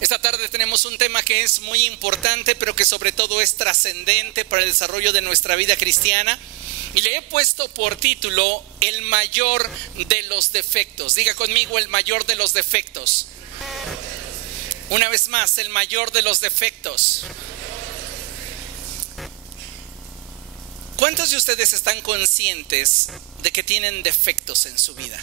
Esta tarde tenemos un tema que es muy importante, pero que sobre todo es trascendente para el desarrollo de nuestra vida cristiana. Y le he puesto por título el mayor de los defectos. Diga conmigo, el mayor de los defectos. Una vez más, el mayor de los defectos. ¿Cuántos de ustedes están conscientes de que tienen defectos en su vida?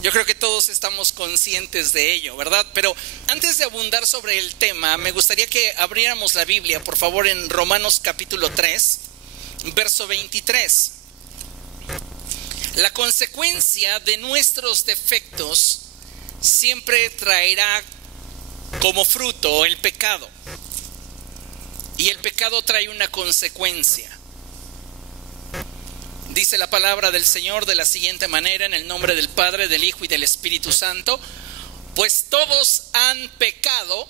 Yo creo que todos estamos conscientes de ello, ¿verdad? Pero antes de abundar sobre el tema, me gustaría que abriéramos la Biblia, por favor, en Romanos capítulo 3, verso 23. La consecuencia de nuestros defectos siempre traerá como fruto el pecado. Y el pecado trae una consecuencia. Dice la palabra del Señor de la siguiente manera, en el nombre del Padre, del Hijo y del Espíritu Santo: pues todos han pecado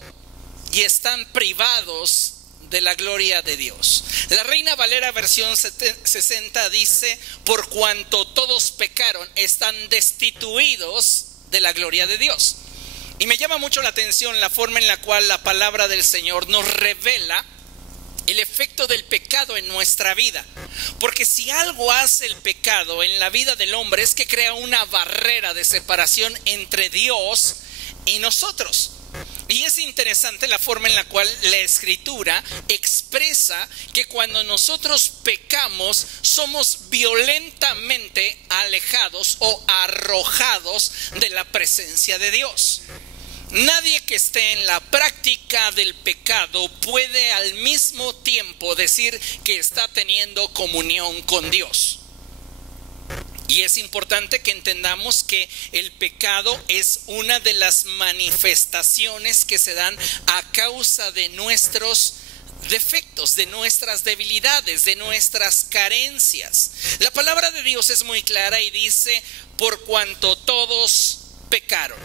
y están privados de la gloria de Dios. La Reina Valera versión 60 dice: por cuanto todos pecaron, están destituidos de la gloria de Dios. Y me llama mucho la atención la forma en la cual la palabra del Señor nos revela el efecto del pecado en nuestra vida. Porque si algo hace el pecado en la vida del hombre es que crea una barrera de separación entre Dios y nosotros. Y es interesante la forma en la cual la Escritura expresa que cuando nosotros pecamos somos violentamente alejados o arrojados de la presencia de Dios. Nadie que esté en la práctica del pecado puede al mismo tiempo decir que está teniendo comunión con Dios. Y es importante que entendamos que el pecado es una de las manifestaciones que se dan a causa de nuestros defectos, de nuestras debilidades, de nuestras carencias. La palabra de Dios es muy clara y dice: por cuanto todos pecaron,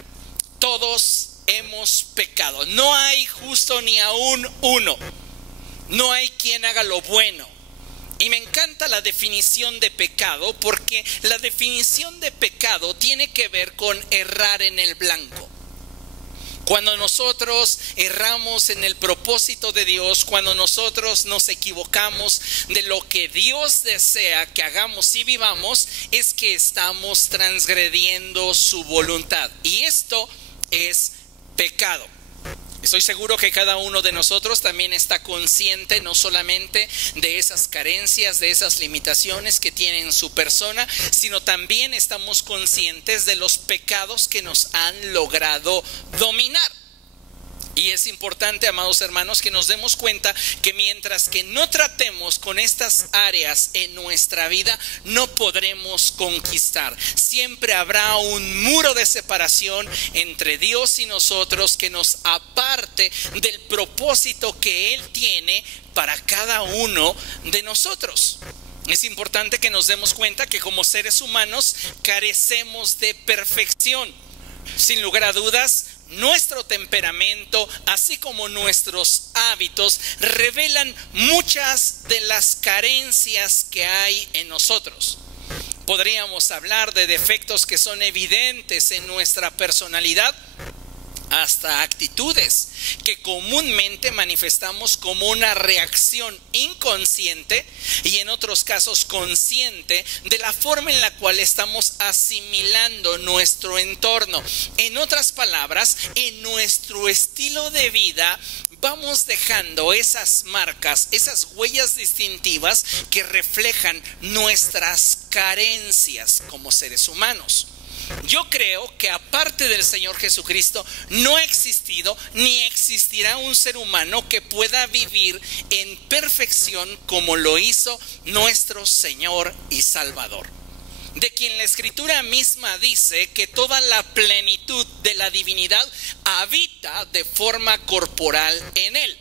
todos hemos pecado. No hay justo ni aún uno. No hay quien haga lo bueno. Y me encanta la definición de pecado, porque la definición de pecado tiene que ver con errar en el blanco. Cuando nosotros erramos en el propósito de Dios, cuando nosotros nos equivocamos de lo que Dios desea que hagamos y vivamos, es que estamos transgrediendo su voluntad. Y esto es pecado. Estoy seguro que cada uno de nosotros también está consciente no solamente de esas carencias, de esas limitaciones que tiene en su persona, sino también estamos conscientes de los pecados que nos han logrado dominar. Y es importante, amados hermanos, que nos demos cuenta que mientras que no tratemos con estas áreas en nuestra vida, no podremos conquistar. Siempre habrá un muro de separación entre Dios y nosotros que nos aparte del propósito que Él tiene para cada uno de nosotros. Es importante que nos demos cuenta que como seres humanos carecemos de perfección. Sin lugar a dudas, nuestro temperamento, así como nuestros hábitos, revelan muchas de las carencias que hay en nosotros. Podríamos hablar de defectos que son evidentes en nuestra personalidad, hasta actitudes que comúnmente manifestamos como una reacción inconsciente y en otros casos consciente de la forma en la cual estamos asimilando nuestro entorno. En otras palabras, en nuestro estilo de vida vamos dejando esas marcas, esas huellas distintivas que reflejan nuestras carencias como seres humanos. Yo creo que aparte del Señor Jesucristo no ha existido ni existirá un ser humano que pueda vivir en perfección como lo hizo nuestro Señor y Salvador, de quien la Escritura misma dice que toda la plenitud de la divinidad habita de forma corporal en Él.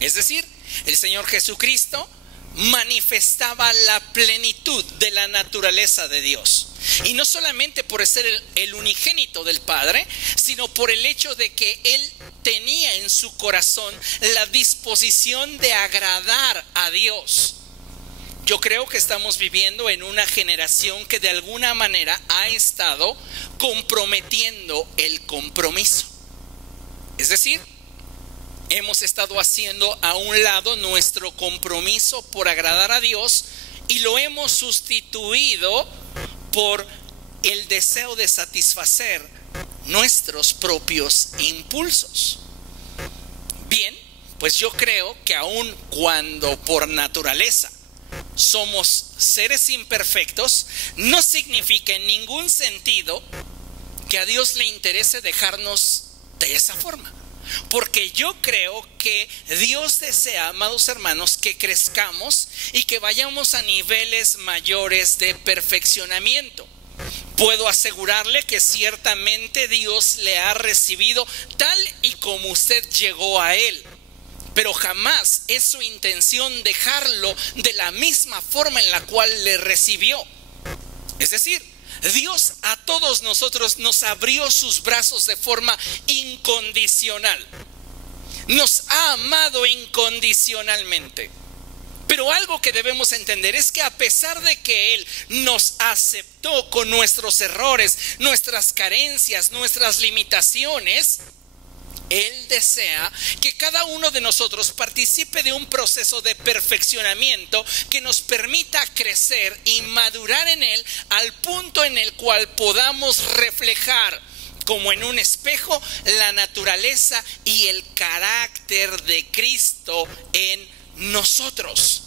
Es decir, el Señor Jesucristo manifestaba la plenitud de la naturaleza de Dios. Y no solamente por ser el unigénito del Padre, sino por el hecho de que Él tenía en su corazón la disposición de agradar a Dios. Yo creo que estamos viviendo en una generación que de alguna manera ha estado comprometiendo el compromiso. Es decir, hemos estado haciendo a un lado nuestro compromiso por agradar a Dios y lo hemos sustituido por el deseo de satisfacer nuestros propios impulsos. Bien, pues yo creo que aun cuando por naturaleza somos seres imperfectos, no significa en ningún sentido que a Dios le interese dejarnos de esa forma. Porque yo creo que Dios desea, amados hermanos, que crezcamos y que vayamos a niveles mayores de perfeccionamiento. Puedo asegurarle que ciertamente Dios le ha recibido tal y como usted llegó a Él. Pero jamás es su intención dejarlo de la misma forma en la cual le recibió. Es decir, Dios a todos nosotros nos abrió sus brazos de forma incondicional. Nos ha amado incondicionalmente. Pero algo que debemos entender es que a pesar de que Él nos aceptó con nuestros errores, nuestras carencias, nuestras limitaciones, Él desea que cada uno de nosotros participe de un proceso de perfeccionamiento que nos permita crecer y madurar en Él al punto en el cual podamos reflejar como en un espejo la naturaleza y el carácter de Cristo en nosotros.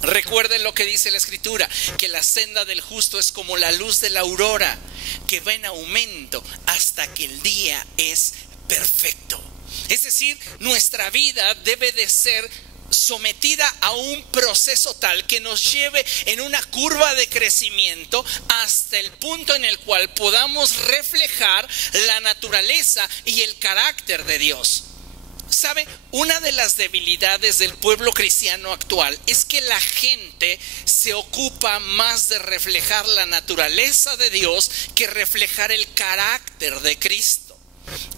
Recuerden lo que dice la Escritura, que la senda del justo es como la luz de la aurora, que va en aumento hasta que el día es perfecto. Es decir, nuestra vida debe de ser sometida a un proceso tal que nos lleve en una curva de crecimiento hasta el punto en el cual podamos reflejar la naturaleza y el carácter de Dios. ¿Sabe? Una de las debilidades del pueblo cristiano actual es que la gente se ocupa más de reflejar la naturaleza de Dios que reflejar el carácter de Cristo.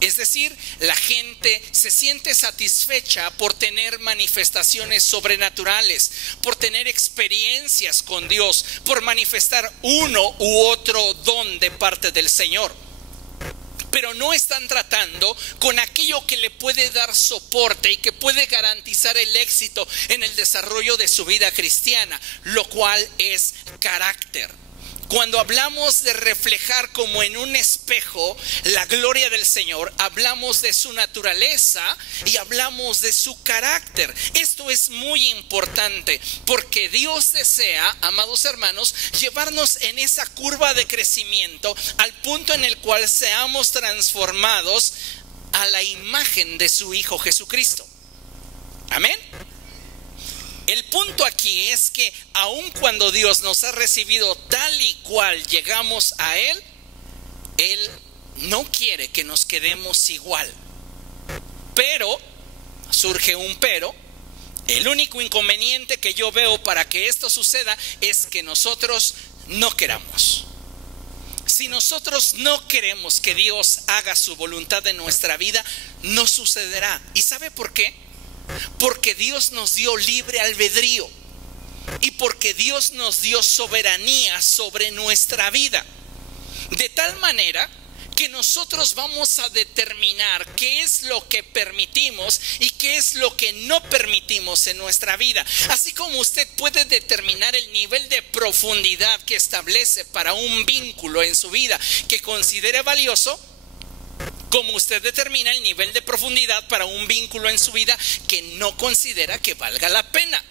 Es decir, la gente se siente satisfecha por tener manifestaciones sobrenaturales, por tener experiencias con Dios, por manifestar uno u otro don de parte del Señor. Pero no están tratando con aquello que le puede dar soporte y que puede garantizar el éxito en el desarrollo de su vida cristiana, lo cual es carácter. Cuando hablamos de reflejar como en un espejo la gloria del Señor, hablamos de su naturaleza y hablamos de su carácter. Esto es muy importante porque Dios desea, amados hermanos, llevarnos en esa curva de crecimiento al punto en el cual seamos transformados a la imagen de su Hijo Jesucristo. Amén. El punto aquí es que aun cuando Dios nos ha recibido tal y cual llegamos a Él, Él no quiere que nos quedemos igual. Pero, surge un pero, el único inconveniente que yo veo para que esto suceda es que nosotros no queramos. Si nosotros no queremos que Dios haga su voluntad en nuestra vida, no sucederá. ¿Y sabe por qué? Porque Dios nos dio libre albedrío y porque Dios nos dio soberanía sobre nuestra vida, de tal manera que nosotros vamos a determinar qué es lo que permitimos y qué es lo que no permitimos en nuestra vida. Así como usted puede determinar el nivel de profundidad que establece para un vínculo en su vida que considere valioso, como usted determina el nivel de profundidad para un vínculo en su vida que no considera que valga la pena.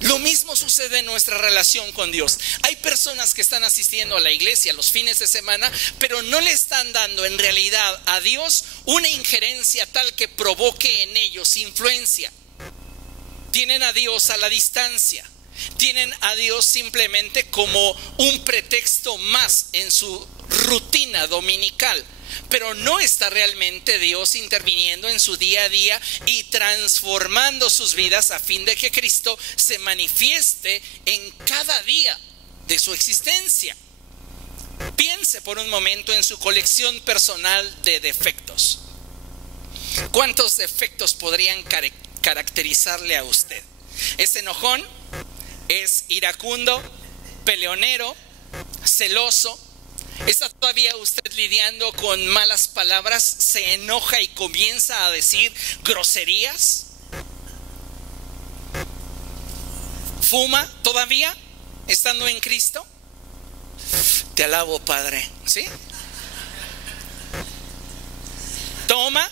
Lo mismo sucede en nuestra relación con Dios. Hay personas que están asistiendo a la iglesia los fines de semana, pero no le están dando en realidad a Dios una injerencia tal que provoque en ellos influencia. Tienen a Dios a la distancia. Tienen a Dios simplemente como un pretexto más en su rutina dominical, pero no está realmente Dios interviniendo en su día a día y transformando sus vidas a fin de que Cristo se manifieste en cada día de su existencia. Piense por un momento en su colección personal de defectos. ¿Cuántos defectos podrían caracterizarle a usted? ¿Es enojón? ¿Es iracundo? ¿Peleonero? ¿Celoso? ¿Está todavía usted lidiando con malas palabras? ¿Se enoja y comienza a decir groserías? ¿Fuma todavía estando en Cristo? Te alabo, Padre. ¿Sí? ¿Toma?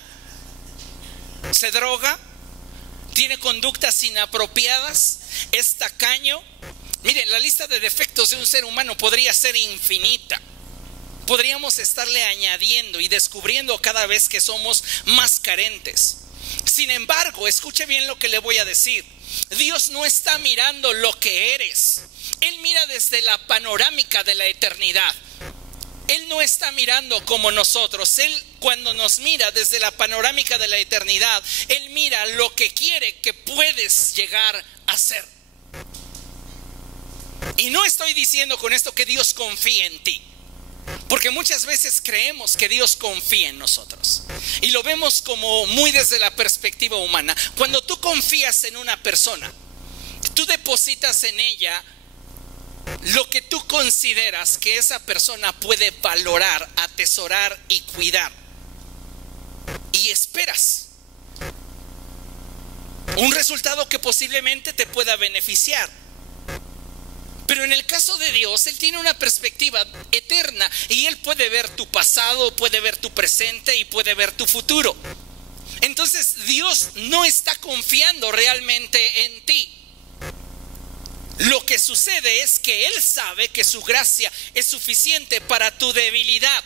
¿Se droga? ¿Tiene conductas inapropiadas? ¿Es tacaño? Miren, la lista de defectos de un ser humano podría ser infinita. Podríamos estarle añadiendo y descubriendo cada vez que somos más carentes. Sin embargo, escuche bien lo que le voy a decir. Dios no está mirando lo que eres. Él mira desde la panorámica de la eternidad. Él no está mirando como nosotros. Él, cuando nos mira desde la panorámica de la eternidad, Él mira lo que quiere que puedes llegar a ser. Y no estoy diciendo con esto que Dios confíe en ti, porque muchas veces creemos que Dios confía en nosotros y lo vemos como muy desde la perspectiva humana. Cuando tú confías en una persona, tú depositas en ella lo que tú consideras que esa persona puede valorar, atesorar y cuidar. Y esperas un resultado que posiblemente te pueda beneficiar. Pero en el caso de Dios, Él tiene una perspectiva eterna y Él puede ver tu pasado, puede ver tu presente y puede ver tu futuro. Entonces Dios no está confiando realmente en ti. Lo que sucede es que Él sabe que su gracia es suficiente para tu debilidad.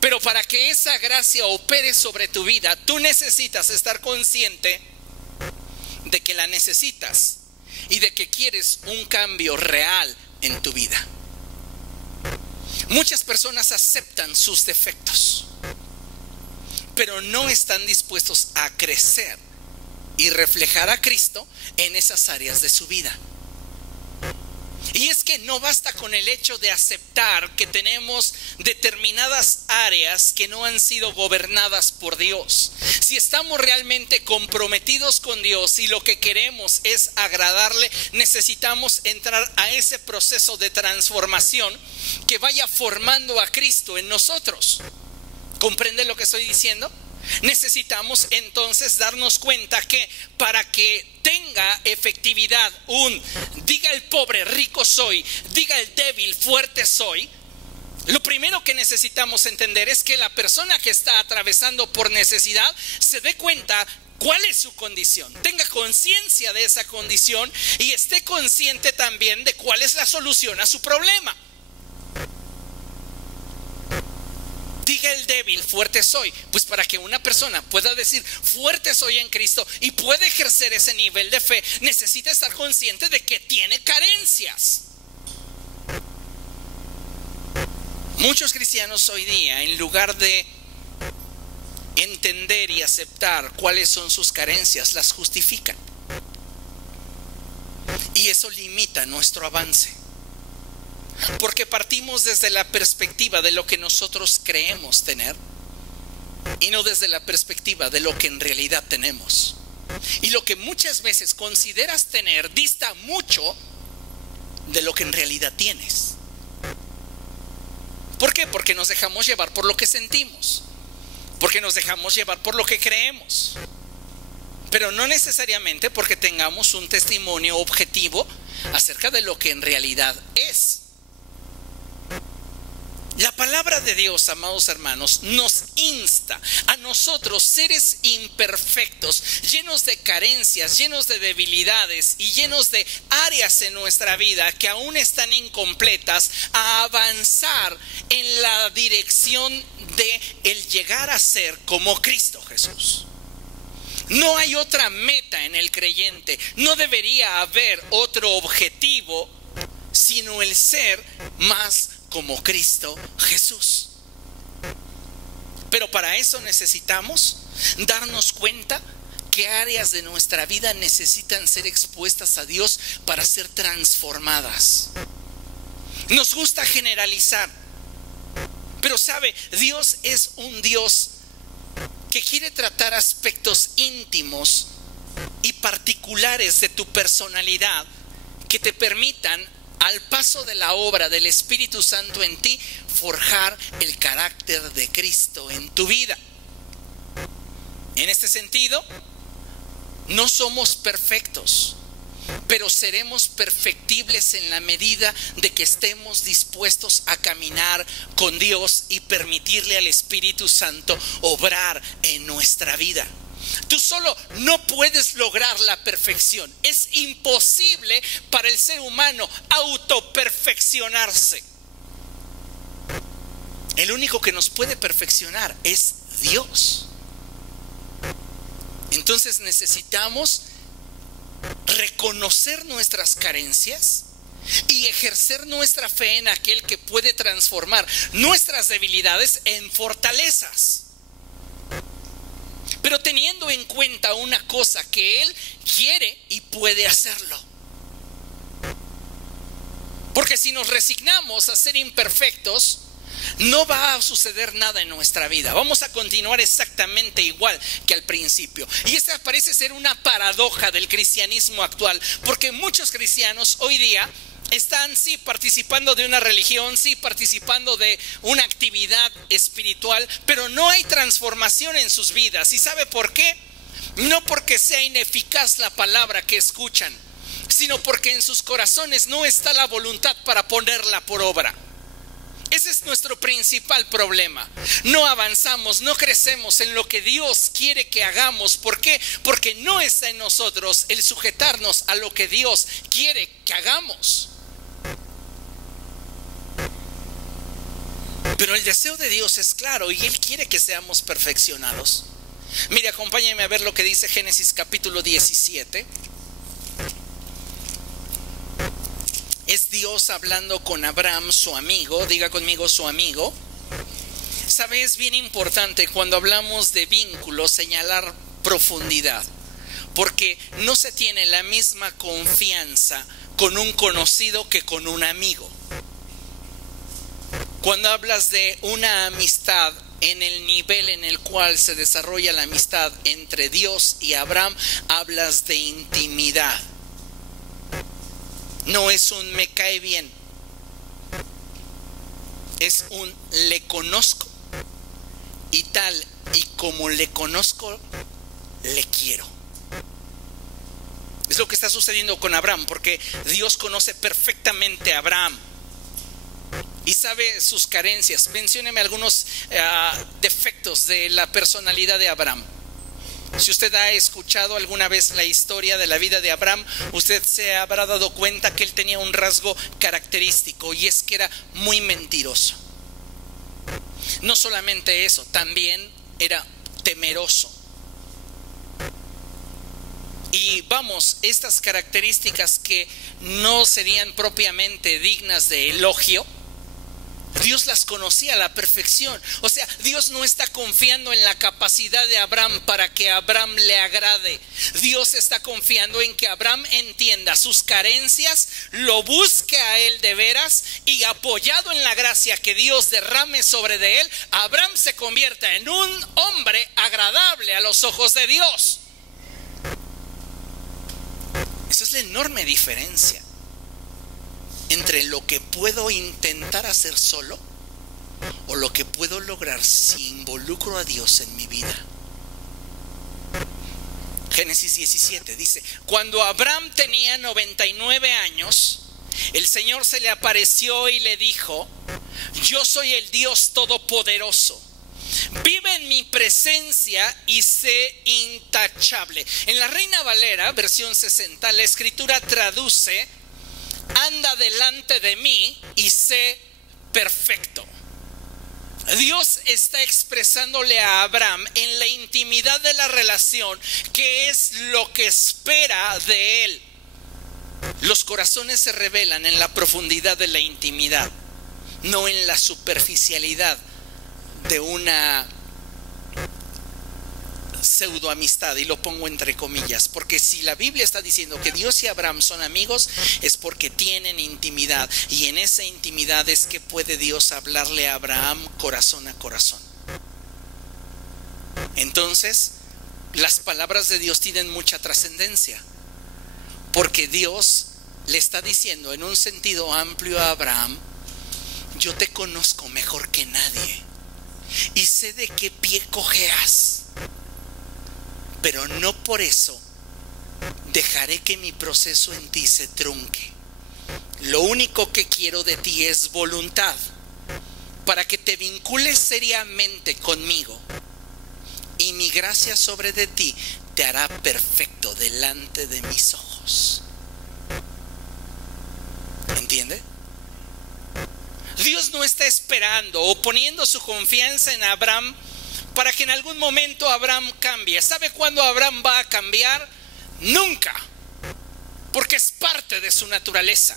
Pero para que esa gracia opere sobre tu vida, tú necesitas estar consciente de que la necesitas y de que quieres un cambio real en tu vida. Muchas personas aceptan sus defectos, pero no están dispuestos a crecer y reflejar a Cristo en esas áreas de su vida. Y es que no basta con el hecho de aceptar que tenemos determinadas áreas que no han sido gobernadas por Dios. Si estamos realmente comprometidos con Dios y lo que queremos es agradarle, necesitamos entrar a ese proceso de transformación que vaya formando a Cristo en nosotros. ¿Comprende lo que estoy diciendo? Necesitamos entonces darnos cuenta que para que tenga efectividad diga el pobre, rico soy, diga el débil, fuerte soy, lo primero que necesitamos entender es que la persona que está atravesando por necesidad se dé cuenta cuál es su condición, tenga conciencia de esa condición y esté consciente también de cuál es la solución a su problema. Diga el débil, fuerte soy. Pues para que una persona pueda decir fuerte soy en Cristo y pueda ejercer ese nivel de fe, necesita estar consciente de que tiene carencias. Muchos cristianos hoy día, en lugar de entender y aceptar cuáles son sus carencias, las justifican. Y eso limita nuestro avance. Porque partimos desde la perspectiva de lo que nosotros creemos tener y no desde la perspectiva de lo que en realidad tenemos. Y lo que muchas veces consideras tener dista mucho de lo que en realidad tienes. ¿Por qué? Porque nos dejamos llevar por lo que sentimos, porque nos dejamos llevar por lo que creemos, pero no necesariamente porque tengamos un testimonio objetivo acerca de lo que en realidad es. La palabra de Dios, amados hermanos, nos insta a nosotros, seres imperfectos, llenos de carencias, llenos de debilidades y llenos de áreas en nuestra vida que aún están incompletas, a avanzar en la dirección de el llegar a ser como Cristo Jesús. No hay otra meta en el creyente, no debería haber otro objetivo sino el ser más como Cristo Jesús. Pero para eso necesitamos darnos cuenta qué áreas de nuestra vida necesitan ser expuestas a Dios para ser transformadas. Nos gusta generalizar, pero sabe, Dios es un Dios que quiere tratar aspectos íntimos y particulares de tu personalidad que te permitan al paso de la obra del Espíritu Santo en ti, forjar el carácter de Cristo en tu vida. En este sentido, no somos perfectos, pero seremos perfectibles en la medida de que estemos dispuestos a caminar con Dios y permitirle al Espíritu Santo obrar en nuestra vida. Tú solo no puedes lograr la perfección. Es imposible para el ser humano autoperfeccionarse. El único que nos puede perfeccionar es Dios. Entonces necesitamos reconocer nuestras carencias y ejercer nuestra fe en aquel que puede transformar nuestras debilidades en fortalezas. Pero teniendo en cuenta una cosa, que Él quiere y puede hacerlo. Porque si nos resignamos a ser imperfectos, no va a suceder nada en nuestra vida. Vamos a continuar exactamente igual que al principio. Y esta parece ser una paradoja del cristianismo actual, porque muchos cristianos hoy día están sí participando de una religión, sí participando de una actividad espiritual, pero no hay transformación en sus vidas. ¿Y sabe por qué? No porque sea ineficaz la palabra que escuchan, sino porque en sus corazones no está la voluntad para ponerla por obra. Ese es nuestro principal problema. No avanzamos, no crecemos en lo que Dios quiere que hagamos. ¿Por qué? Porque no está en nosotros el sujetarnos a lo que Dios quiere que hagamos. Pero el deseo de Dios es claro y Él quiere que seamos perfeccionados. Mire, acompáñenme a ver lo que dice Génesis capítulo 17. Es Dios hablando con Abraham, su amigo. Diga conmigo, su amigo. ¿Sabe? Es bien importante cuando hablamos de vínculos señalar profundidad, porque no se tiene la misma confianza con un conocido que con un amigo. Cuando hablas de una amistad en el nivel en el cual se desarrolla la amistad entre Dios y Abraham, hablas de intimidad. No es un me cae bien, es un le conozco, y tal y como le conozco, le quiero. Es lo que está sucediendo con Abraham, porque Dios conoce perfectamente a Abraham y sabe sus carencias. Mencióneme algunos defectos de la personalidad de Abraham. Si usted ha escuchado alguna vez la historia de la vida de Abraham, usted se habrá dado cuenta que él tenía un rasgo característico, y es que era muy mentiroso. No solamente eso, también era temeroso. Y vamos, estas características que no serían propiamente dignas de elogio, Dios las conocía a la perfección. O sea, Dios no está confiando en la capacidad de Abraham para que Abraham le agrade. Dios está confiando en que Abraham entienda sus carencias, lo busque a él de veras, y apoyado en la gracia que Dios derrame sobre de él, Abraham se convierta en un hombre agradable a los ojos de Dios. Esa es la enorme diferencia entre lo que puedo intentar hacer solo o lo que puedo lograr si involucro a Dios en mi vida. Génesis 17 dice: cuando Abraham tenía 99 años, el Señor se le apareció y le dijo: yo soy el Dios Todopoderoso. Vive en mi presencia y sé intachable. En la Reina Valera, versión 60, la escritura traduce: anda delante de mí y sé perfecto. Dios está expresándole a Abraham en la intimidad de la relación qué es lo que espera de él. Los corazones se revelan en la profundidad de la intimidad, no en la superficialidad de una pseudo amistad, y lo pongo entre comillas, porque si la Biblia está diciendo que Dios y Abraham son amigos, es porque tienen intimidad, y en esa intimidad es que puede Dios hablarle a Abraham corazón a corazón. Entonces, las palabras de Dios tienen mucha trascendencia, porque Dios le está diciendo en un sentido amplio a Abraham: yo te conozco mejor que nadie y sé de qué pie cojeas, pero no por eso dejaré que mi proceso en ti se trunque. Lo único que quiero de ti es voluntad, para que te vincules seriamente conmigo, y mi gracia sobre de ti te hará perfecto delante de mis ojos. ¿Entiende? Dios no está esperando o poniendo su confianza en Abraham para que en algún momento Abraham cambie. ¿Sabe cuándo Abraham va a cambiar? Nunca, porque es parte de su naturaleza.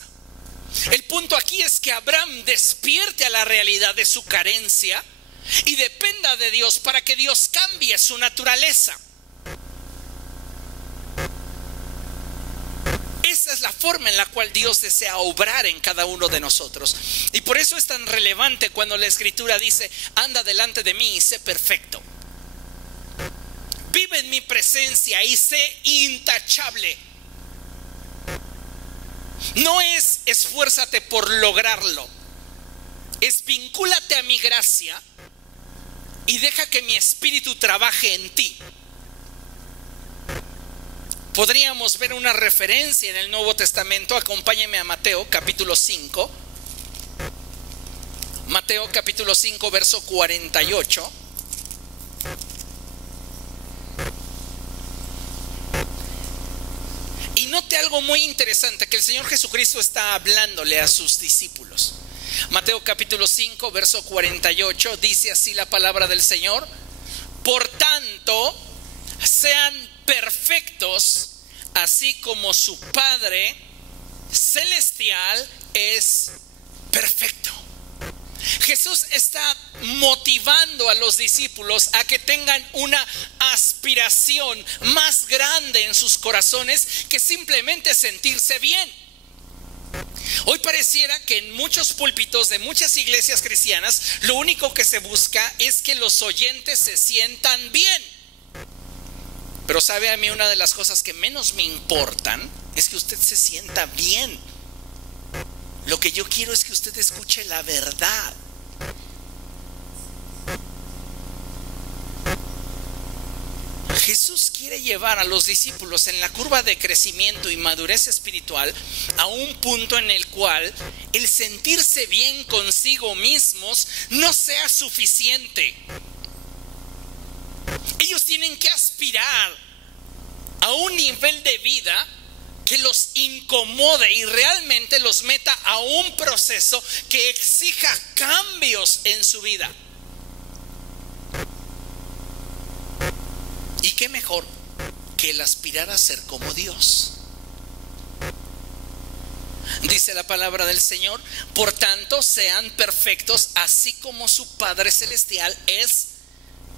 El punto aquí es que Abraham despierte a la realidad de su carencia y dependa de Dios para que Dios cambie su naturaleza. Esa es la forma en la cual Dios desea obrar en cada uno de nosotros. Y por eso es tan relevante cuando la Escritura dice: anda delante de mí y sé perfecto. Vive en mi presencia y sé intachable. No es esfuérzate por lograrlo, es vincúlate a mi gracia y deja que mi espíritu trabaje en ti. Podríamos ver una referencia en el Nuevo Testamento. Acompáñeme a Mateo capítulo 5. Mateo capítulo 5 verso 48. Y note algo muy interesante que el Señor Jesucristo está hablándole a sus discípulos. Mateo capítulo 5 verso 48 dice así la palabra del Señor: por tanto, sean perfectos, así como su Padre celestial es perfecto. Jesús está motivando a los discípulos a que tengan una aspiración más grande en sus corazones que simplemente sentirse bien. Hoy pareciera que en muchos púlpitos de muchas iglesias cristianas lo único que se busca es que los oyentes se sientan bien. Pero sabe, a mí una de las cosas que menos me importan es que usted se sienta bien. Lo que yo quiero es que usted escuche la verdad. Jesús quiere llevar a los discípulos en la curva de crecimiento y madurez espiritual a un punto en el cual el sentirse bien consigo mismos no sea suficiente. Ellos tienen que aspirar a un nivel de vida que los incomode y realmente los meta a un proceso que exija cambios en su vida. ¿Y qué mejor que el aspirar a ser como Dios? Dice la palabra del Señor: por tanto, sean perfectos, así como su Padre Celestial es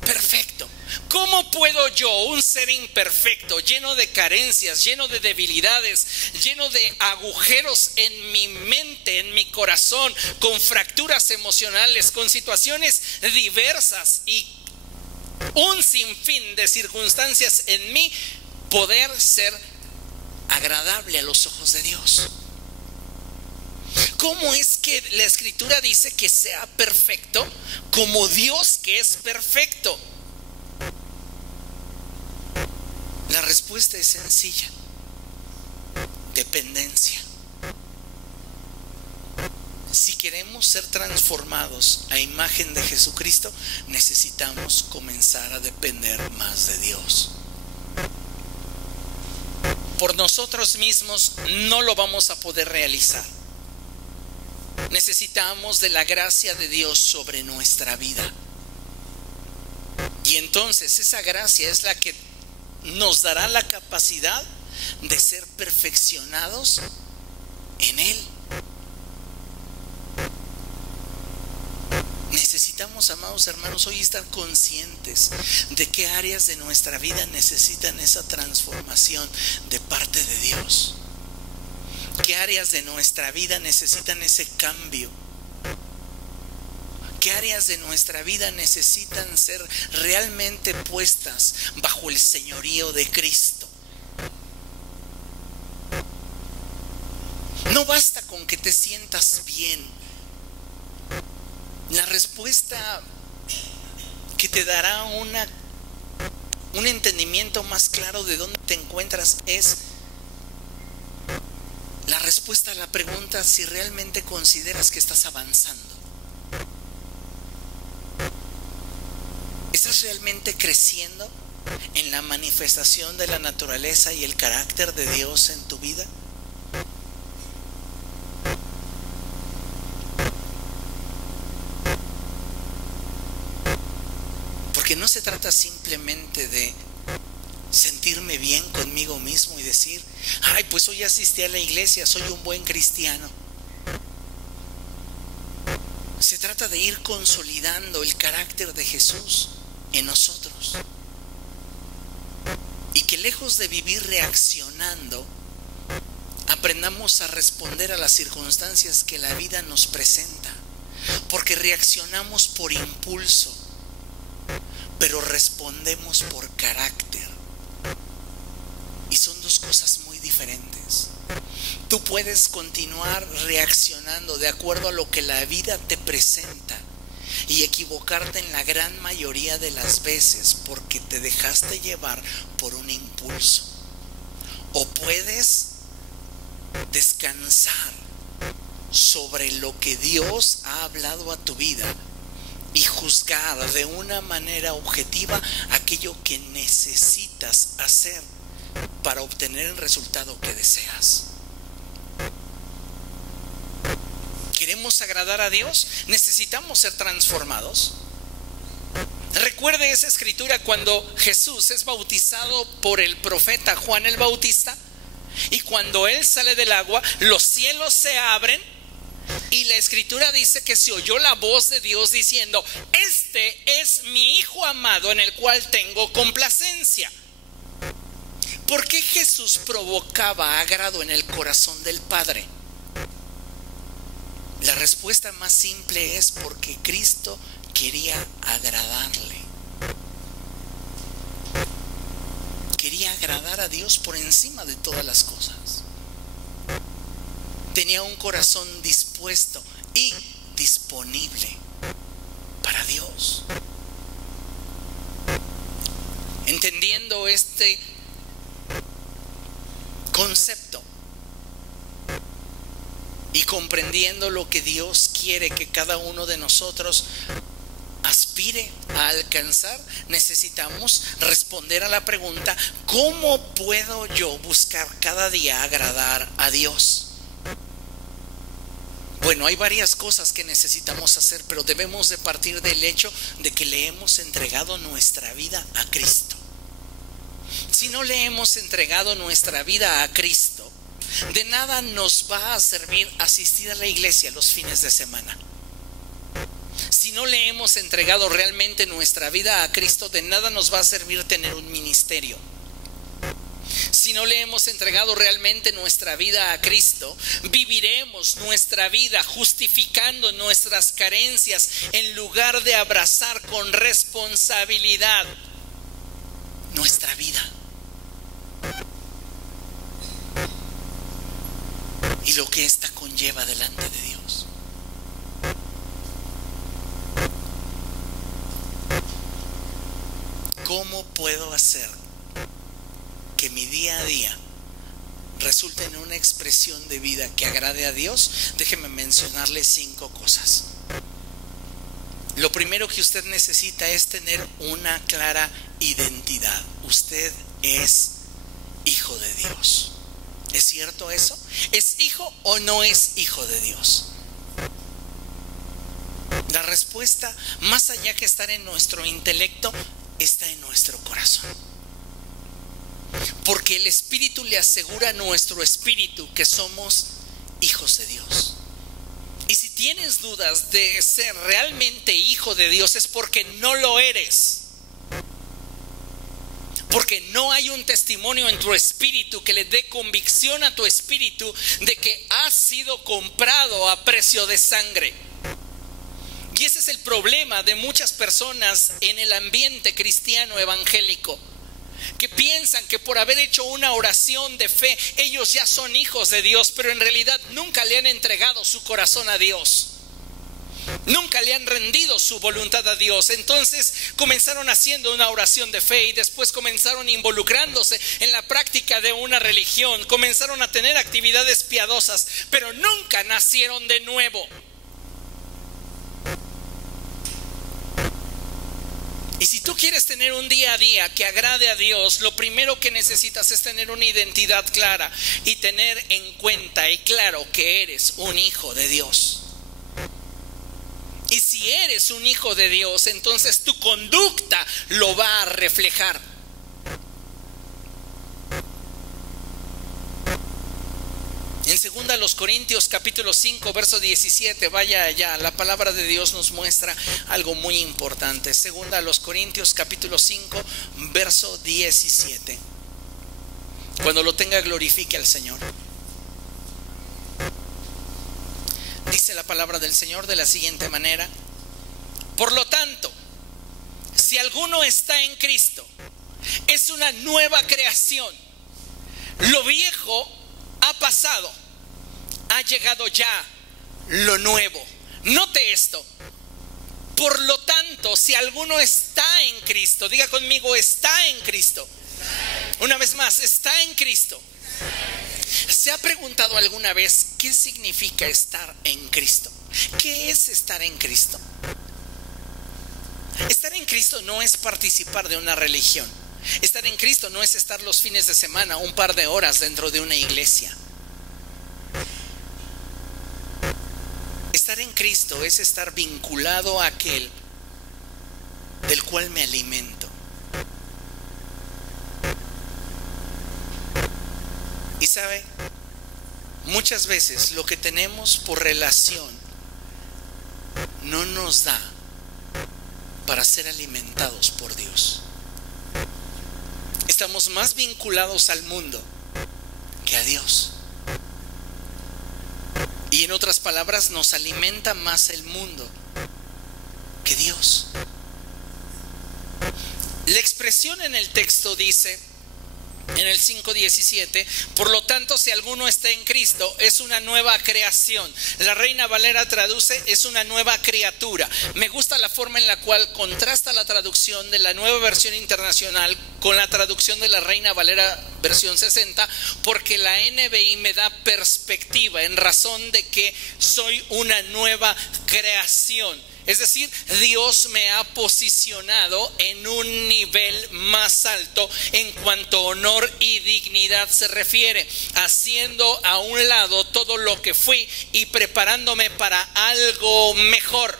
perfecto. ¿Cómo puedo yo, un ser imperfecto, lleno de carencias, lleno de debilidades, lleno de agujeros en mi mente, en mi corazón, con fracturas emocionales, con situaciones diversas y un sinfín de circunstancias en mí, poder ser agradable a los ojos de Dios? ¿Cómo es que la Escritura dice que sea perfecto como Dios que es perfecto? La respuesta es sencilla: dependencia. Si queremos ser transformados a imagen de Jesucristo, necesitamos comenzar a depender más de Dios. Por nosotros mismos no lo vamos a poder realizar. Necesitamos de la gracia de Dios sobre nuestra vida. Y entonces esa gracia es la que nos dará la capacidad de ser perfeccionados en Él. Necesitamos, amados hermanos, hoy estar conscientes de qué áreas de nuestra vida necesitan esa transformación de parte de Dios. ¿Qué áreas de nuestra vida necesitan ese cambio? ¿Qué áreas de nuestra vida necesitan ser realmente puestas bajo el señorío de Cristo? No basta con que te sientas bien. La respuesta que te dará un entendimiento más claro de dónde te encuentras es la respuesta a la pregunta si realmente consideras que estás avanzando. ¿Estás realmente creciendo en la manifestación de la naturaleza y el carácter de Dios en tu vida? Porque no se trata simplemente de sentirme bien conmigo mismo y decir, ay, pues hoy asistí a la iglesia, soy un buen cristiano. Se trata de ir consolidando el carácter de Jesús en nosotros. Y que lejos de vivir reaccionando, aprendamos a responder a las circunstancias que la vida nos presenta. Porque reaccionamos por impulso, pero respondemos por carácter. Y son dos cosas muy diferentes. Tú puedes continuar reaccionando de acuerdo a lo que la vida te presenta y equivocarte en la gran mayoría de las veces porque te dejaste llevar por un impulso. O puedes descansar sobre lo que Dios ha hablado a tu vida y juzgar de una manera objetiva aquello que necesitas hacer para obtener el resultado que deseas. ¿Queremos agradar a Dios? ¿Necesitamos ser transformados? Recuerde esa escritura cuando Jesús es bautizado por el profeta Juan el Bautista, y cuando él sale del agua, los cielos se abren y la escritura dice que se oyó la voz de Dios diciendo: este es mi Hijo amado en el cual tengo complacencia. ¿Por qué Jesús provocaba agrado en el corazón del Padre? La respuesta más simple es porque Cristo quería agradarle. Quería agradar a Dios por encima de todas las cosas. Tenía un corazón dispuesto y disponible para Dios. Entendiendo este concepto y comprendiendo lo que Dios quiere que cada uno de nosotros aspire a alcanzar, necesitamos responder a la pregunta: ¿cómo puedo yo buscar cada día agradar a Dios? Bueno, hay varias cosas que necesitamos hacer, pero debemos de partir del hecho de que le hemos entregado nuestra vida a Cristo. Si no le hemos entregado nuestra vida a Cristo, de nada nos va a servir asistir a la iglesia los fines de semana. Si no le hemos entregado realmente nuestra vida a Cristo, de nada nos va a servir tener un ministerio. Si no le hemos entregado realmente nuestra vida a Cristo, viviremos nuestra vida justificando nuestras carencias en lugar de abrazar con responsabilidad nuestra vida y lo que ésta conlleva delante de Dios. ¿Cómo puedo hacer que mi día a día resulte en una expresión de vida que agrade a Dios? Déjeme mencionarle 5 cosas. Lo primero que usted necesita es tener una clara identidad. Usted es hijo de Dios. ¿Es cierto eso? ¿Es hijo o no es hijo de Dios? La respuesta, más allá que estar en nuestro intelecto, está en nuestro corazón. Porque el Espíritu le asegura a nuestro espíritu que somos hijos de Dios. Y si tienes dudas de ser realmente hijo de Dios, es porque no lo eres. Porque no hay un testimonio en tu espíritu que le dé convicción a tu espíritu de que has sido comprado a precio de sangre. Y ese es el problema de muchas personas en el ambiente cristiano evangélico. que piensan que por haber hecho una oración de fe, ellos ya son hijos de Dios, pero en realidad nunca le han entregado su corazón a Dios. Nunca le han rendido su voluntad a Dios. Entonces comenzaron haciendo una oración de fe y después comenzaron involucrándose en la práctica de una religión. Comenzaron a tener actividades piadosas, pero nunca nacieron de nuevo. Y si tú quieres tener un día a día que agrade a Dios, lo primero que necesitas es tener una identidad clara y tener en cuenta y claro que eres un hijo de Dios. Y si eres un hijo de Dios, entonces tu conducta lo va a reflejar. En 2 Corintios capítulo 5 verso 17, vaya allá, la palabra de Dios nos muestra algo muy importante. 2 Corintios capítulo 5 verso 17. Cuando lo tenga, glorifique al Señor. Dice la palabra del Señor de la siguiente manera: por lo tanto, si alguno está en Cristo, es una nueva creación. Lo viejo ha pasado, ha llegado ya lo nuevo. Note esto: por lo tanto, si alguno está en Cristo, diga conmigo, está en Cristo. Una vez más, está en Cristo. ¿Se ha preguntado alguna vez qué significa estar en Cristo? ¿Qué es estar en Cristo? Estar en Cristo no es participar de una religión. Estar en Cristo no es estar los fines de semana un par de horas dentro de una iglesia. Estar en Cristo es estar vinculado a aquel del cual me alimento. Y sabe, muchas veces lo que tenemos por relación no nos da para ser alimentados por Dios. Estamos más vinculados al mundo que a Dios. Y en otras palabras, nos alimenta más el mundo que Dios. La expresión en el texto dice, en el 5:17, por lo tanto, si alguno está en Cristo, es una nueva creación. La Reina Valera traduce, es una nueva criatura. Me gusta la forma en la cual contrasta la traducción de la Nueva Versión Internacional con la traducción de la Reina Valera versión 60, porque la NBI me da perspectiva en razón de que soy una nueva creación. Es decir, Dios me ha posicionado en un nivel más alto en cuanto a honor y dignidad se refiere, haciendo a un lado todo lo que fui y preparándome para algo mejor.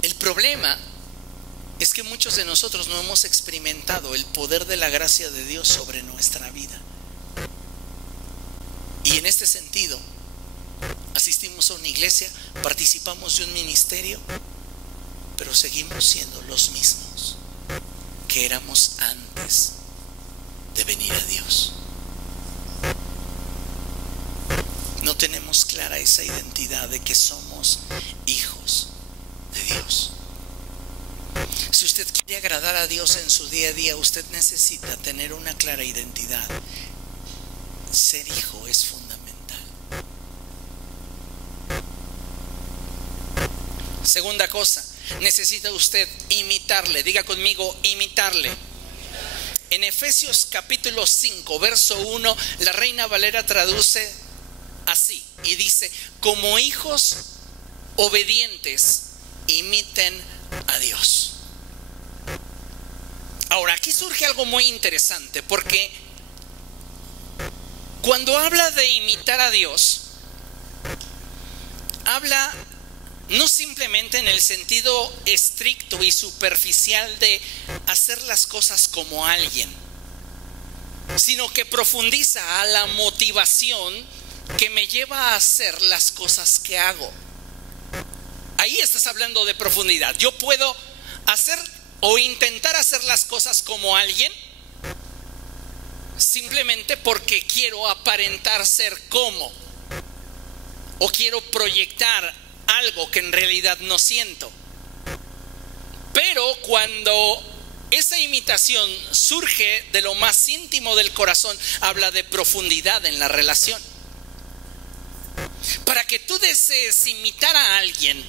El problema es que muchos de nosotros no hemos experimentado el poder de la gracia de Dios sobre nuestra vida. Y en este sentido, asistimos a una iglesia, participamos de un ministerio, pero seguimos siendo los mismos que éramos antes de venir a Dios. No tenemos clara esa identidad de que somos hijos de Dios. Si usted quiere agradar a Dios en su día a día, usted necesita tener una clara identidad. Ser hijo es fundamental. Segunda cosa, necesita usted imitarle. Diga conmigo, imitarle. En Efesios capítulo 5, verso 1, la Reina Valera traduce así y dice: como hijos obedientes, imiten a Dios. Ahora, aquí surge algo muy interesante, porque cuando habla de imitar a Dios, habla no simplemente en el sentido estricto y superficial de hacer las cosas como alguien, sino que profundiza a la motivación que me lleva a hacer las cosas que hago. Ahí estás hablando de profundidad. Yo puedo hacer o intentar hacer las cosas como alguien simplemente porque quiero aparentar ser como, o quiero proyectar algo que en realidad no siento. Pero Pero cuando esa imitación surge de lo más íntimo del corazón, habla de profundidad en la relación. Para que tú desees imitar a alguien,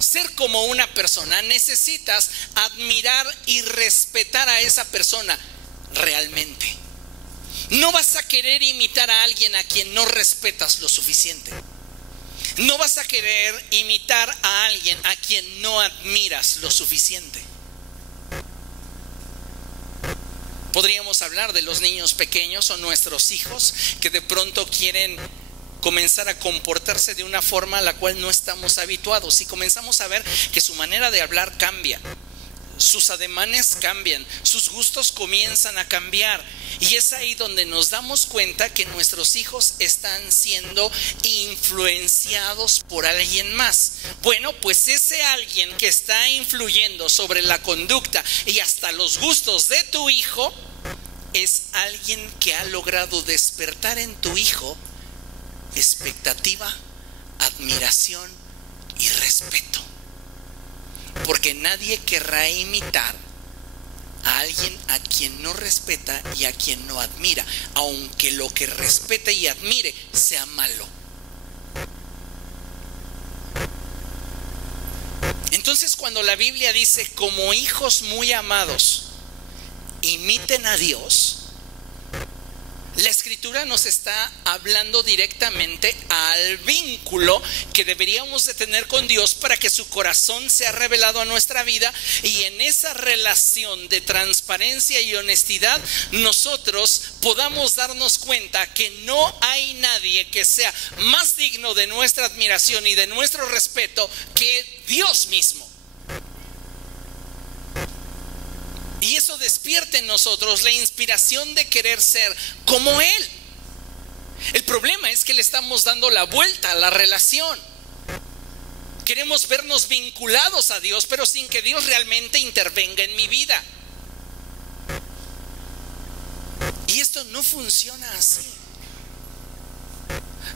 ser como una persona, necesitas admirar y respetar a esa persona realmente. No vas a querer imitar a alguien a quien no respetas lo suficiente. No vas a querer imitar a alguien a quien no admiras lo suficiente. Podríamos hablar de los niños pequeños o nuestros hijos que de pronto quieren comenzar a comportarse de una forma a la cual no estamos habituados, y comenzamos a ver que su manera de hablar cambia, sus ademanes cambian, sus gustos comienzan a cambiar, y es ahí donde nos damos cuenta que nuestros hijos están siendo influenciados por alguien más. Bueno, pues ese alguien que está influyendo sobre la conducta y hasta los gustos de tu hijo es alguien que ha logrado despertar en tu hijo expectativa, admiración y respeto. Porque nadie querrá imitar a alguien a quien no respeta y a quien no admira, aunque lo que respete y admire sea malo. Entonces, cuando la Biblia dice, como hijos muy amados, imiten a Dios, la Escritura nos está hablando directamente al vínculo que deberíamos de tener con Dios para que su corazón sea revelado a nuestra vida, y en esa relación de transparencia y honestidad nosotros podamos darnos cuenta que no hay nadie que sea más digno de nuestra admiración y de nuestro respeto que Dios mismo. Y eso despierta en nosotros la inspiración de querer ser como Él. El problema es que le estamos dando la vuelta a la relación. Queremos vernos vinculados a Dios, pero sin que Dios realmente intervenga en mi vida. Y esto no funciona así.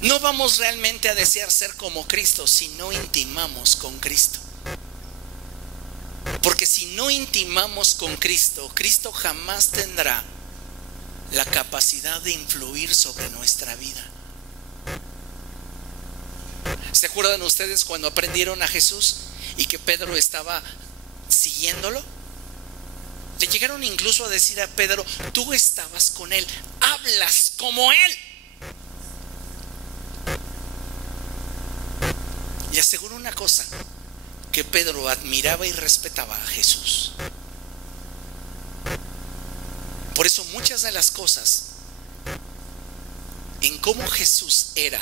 No vamos realmente a desear ser como Cristo si no intimamos con Cristo. Porque si no intimamos con Cristo, Cristo jamás tendrá la capacidad de influir sobre nuestra vida. ¿Se acuerdan ustedes cuando aprendieron a Jesús y que Pedro estaba siguiéndolo? Le llegaron incluso a decir a Pedro, tú estabas con él, hablas como él. Y aseguro una cosa, que Pedro admiraba y respetaba a Jesús. Por eso muchas de las cosas en cómo Jesús era,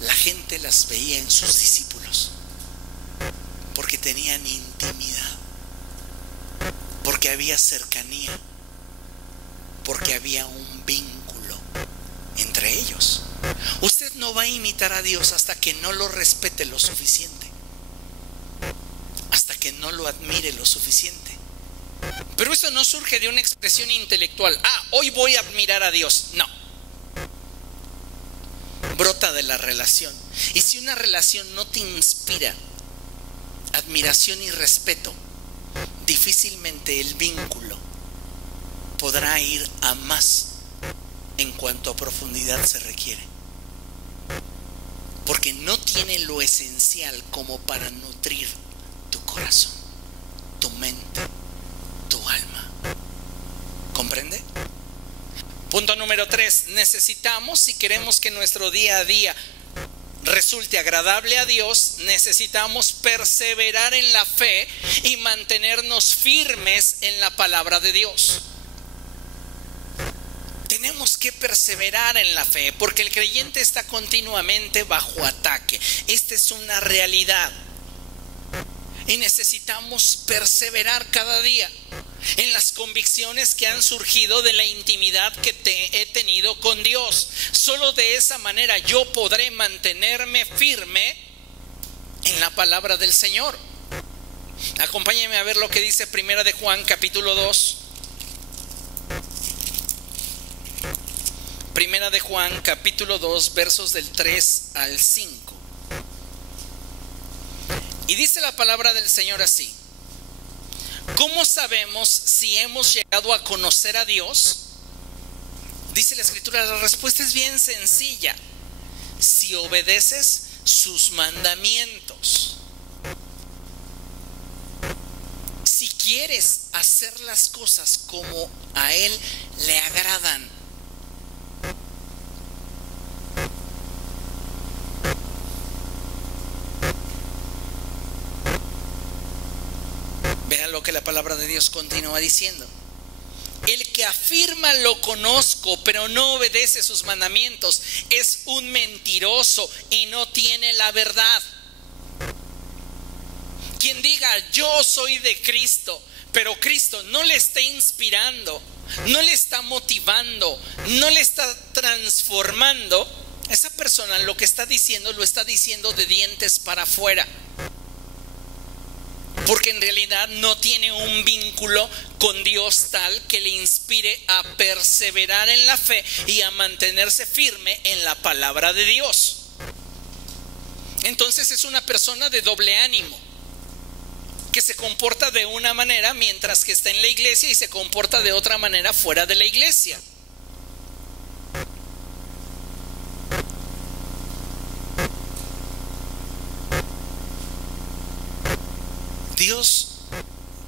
la gente las veía en sus discípulos, porque tenían intimidad, porque había cercanía, porque había un vínculo entre ellos. Usted no va a imitar a Dios hasta que no lo respete lo suficiente, hasta que no lo admire lo suficiente. Pero eso no surge de una expresión intelectual. Hoy voy a admirar a Dios. No. Brota de la relación. Y si una relación no te inspira admiración y respeto, difícilmente el vínculo podrá ir a más en cuanto a profundidad se requiere. Porque no tiene lo esencial como para nutrir tu corazón, tu mente, tu alma. ¿Comprende? Punto número 3. Necesitamos, si queremos que nuestro día a día resulte agradable a Dios, necesitamos perseverar en la fe y mantenernos firmes en la palabra de Dios. Tenemos que perseverar en la fe, porque el creyente está continuamente bajo ataque. Esta es una realidad. Y necesitamos perseverar cada día en las convicciones que han surgido de la intimidad que he tenido con Dios. Solo de esa manera yo podré mantenerme firme en la palabra del Señor. Acompáñenme a ver lo que dice Primera de Juan, capítulo 2. Primera de Juan, capítulo 2, versos del 3 al 5. Y dice la palabra del Señor así: ¿Cómo sabemos si hemos llegado a conocer a Dios? Dice la Escritura, la respuesta es bien sencilla: si obedeces sus mandamientos. Si quieres hacer las cosas como a Él le agradan. Vean lo que la palabra de Dios continúa diciendo: el que afirma lo conozco, pero no obedece sus mandamientos, es un mentiroso y no tiene la verdad. Quien diga yo soy de Cristo, pero Cristo no le está inspirando, no le está motivando, no le está transformando, esa persona lo que está diciendo lo está diciendo de dientes para afuera, porque en realidad no tiene un vínculo con Dios tal que le inspire a perseverar en la fe y a mantenerse firme en la palabra de Dios. Entonces es una persona de doble ánimo, que se comporta de una manera mientras que está en la iglesia y se comporta de otra manera fuera de la iglesia. Dios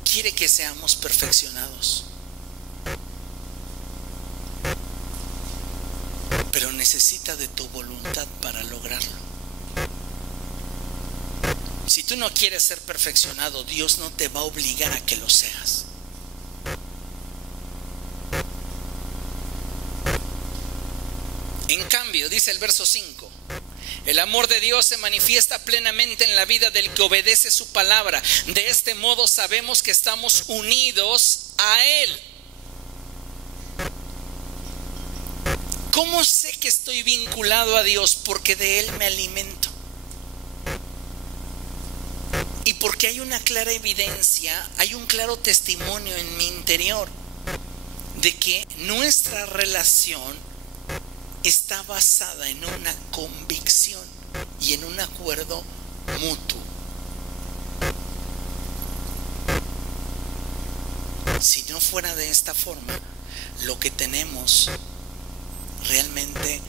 quiere que seamos perfeccionados, pero necesita de tu voluntad para lograrlo. Si tú no quieres ser perfeccionado, Dios no te va a obligar a que lo seas. En cambio, dice el verso 5, el amor de Dios se manifiesta plenamente en la vida del que obedece su palabra. De este modo sabemos que estamos unidos a Él. ¿Cómo sé que estoy vinculado a Dios? Porque de Él me alimento. Y porque hay una clara evidencia, hay un claro testimonio en mi interior de que nuestra relación está basada en una convicción y en un acuerdo mutuo. Si no fuera de esta forma, lo que tenemos realmente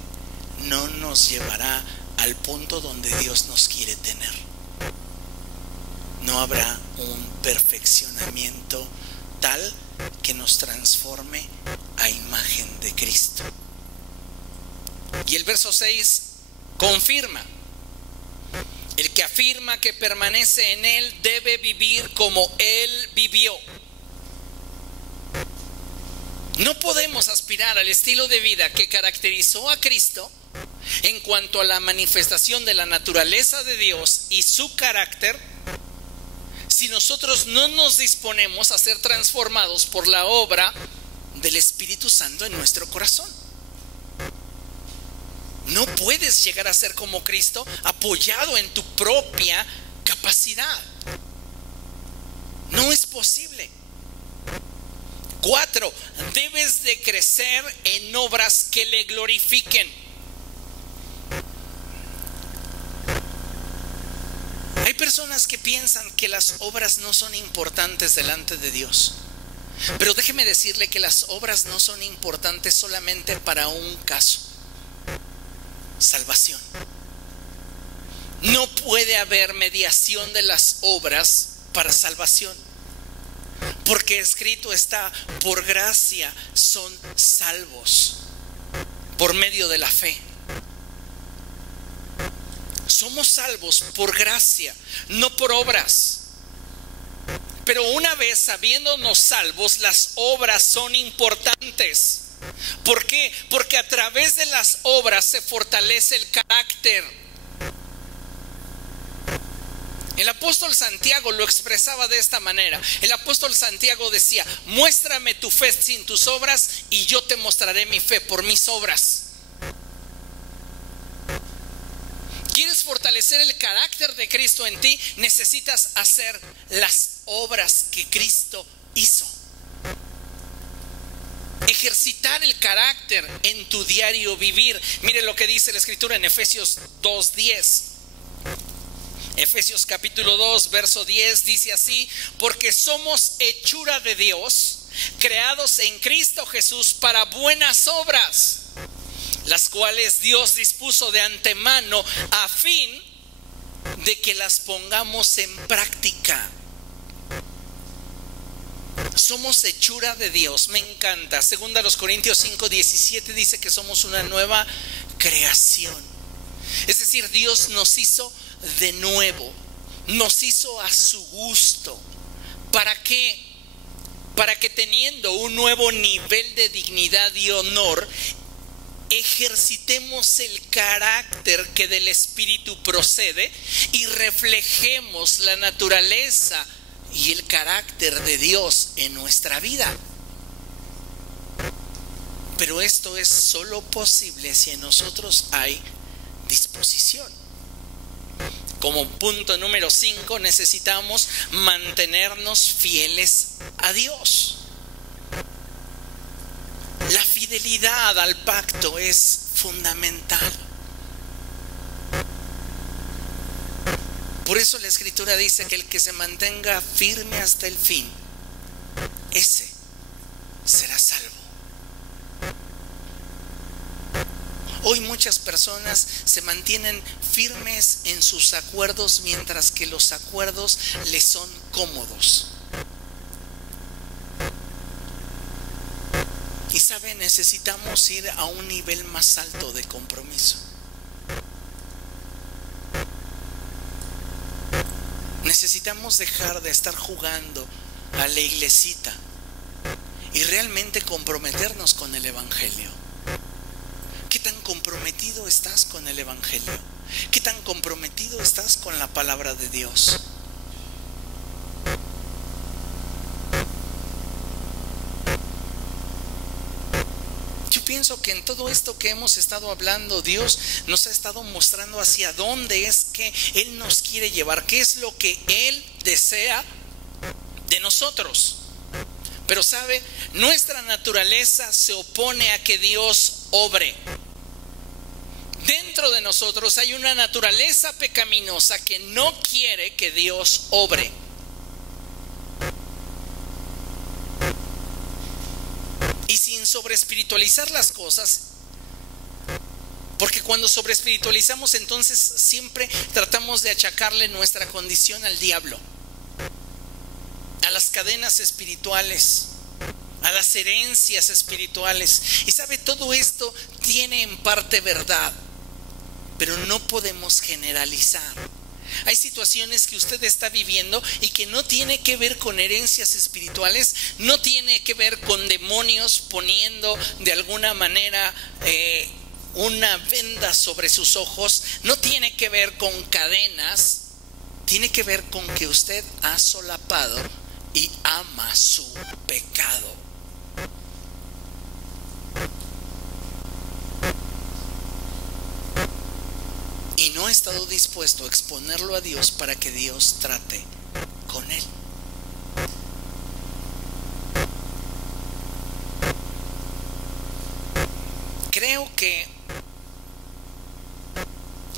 no nos llevará al punto donde Dios nos quiere tener. No habrá un perfeccionamiento tal que nos transforme a imagen de Cristo. Y el verso 6 confirma: el que afirma que permanece en Él debe vivir como Él vivió. No podemos aspirar al estilo de vida que caracterizó a Cristo en cuanto a la manifestación de la naturaleza de Dios y su carácter si nosotros no nos disponemos a ser transformados por la obra del Espíritu Santo en nuestro corazón. No puedes llegar a ser como Cristo apoyado en tu propia capacidad. No es posible. 4, debes de crecer en obras que le glorifiquen. Hay personas que piensan que las obras no son importantes delante de Dios. Pero déjeme decirle que las obras no son importantes solamente para un caso: salvación. No puede haber mediación de las obras para salvación, porque escrito está: por gracia son salvos por medio de la fe. Somos salvos por gracia, no por obras. Pero una vez sabiéndonos salvos, las obras son importantes. ¿Por qué? Porque a través de las obras se fortalece el carácter. El apóstol Santiago lo expresaba de esta manera. El apóstol Santiago decía: muéstrame tu fe sin tus obras y yo te mostraré mi fe por mis obras. ¿Quieres fortalecer el carácter de Cristo en ti? Necesitas hacer las obras que Cristo hizo. Ejercitar el carácter en tu diario vivir. Mire lo que dice la Escritura en Efesios 2:10. Efesios capítulo 2, verso 10 dice así: porque somos hechura de Dios, creados en Cristo Jesús para buenas obras, las cuales Dios dispuso de antemano a fin de que las pongamos en práctica. Somos hechura de Dios, me encanta. Segunda a los Corintios 5, 17 dice que somos una nueva creación. Es decir, Dios nos hizo de nuevo, nos hizo a su gusto. ¿Para qué? Para que teniendo un nuevo nivel de dignidad y honor, ejercitemos el carácter que del Espíritu procede y reflejemos la naturaleza y el carácter de Dios en nuestra vida. Pero esto es solo posible si en nosotros hay disposición. Como punto número 5, necesitamos mantenernos fieles a Dios. La fidelidad al pacto es fundamental. Por eso la Escritura dice que el que se mantenga firme hasta el fin, ese será salvo. Hoy muchas personas se mantienen firmes en sus acuerdos mientras que los acuerdos les son cómodos. Y sabe, necesitamos ir a un nivel más alto de compromiso. Necesitamos dejar de estar jugando a la iglesita y realmente comprometernos con el Evangelio. ¿Qué tan comprometido estás con el Evangelio? ¿Qué tan comprometido estás con la palabra de Dios? Yo pienso que en todo esto que hemos estado hablando, Dios nos ha estado mostrando hacia dónde es que Él nos quiere llevar, qué es lo que Él desea de nosotros. Pero sabe, nuestra naturaleza se opone a que Dios obre. Dentro de nosotros hay una naturaleza pecaminosa que no quiere que Dios obre. Y sin sobreespiritualizar las cosas, porque cuando sobreespiritualizamos, entonces siempre tratamos de achacarle nuestra condición al diablo, a las cadenas espirituales, a las herencias espirituales. Y sabe, todo esto tiene en parte verdad, pero no podemos generalizar. Hay situaciones que usted está viviendo y que no tiene que ver con herencias espirituales, no tiene que ver con demonios poniendo de alguna manera una venda sobre sus ojos, no tiene que ver con cadenas, tiene que ver con que usted ha solapado y ama su pecado. Y no ha estado dispuesto a exponerlo a Dios para que Dios trate con él. Creo que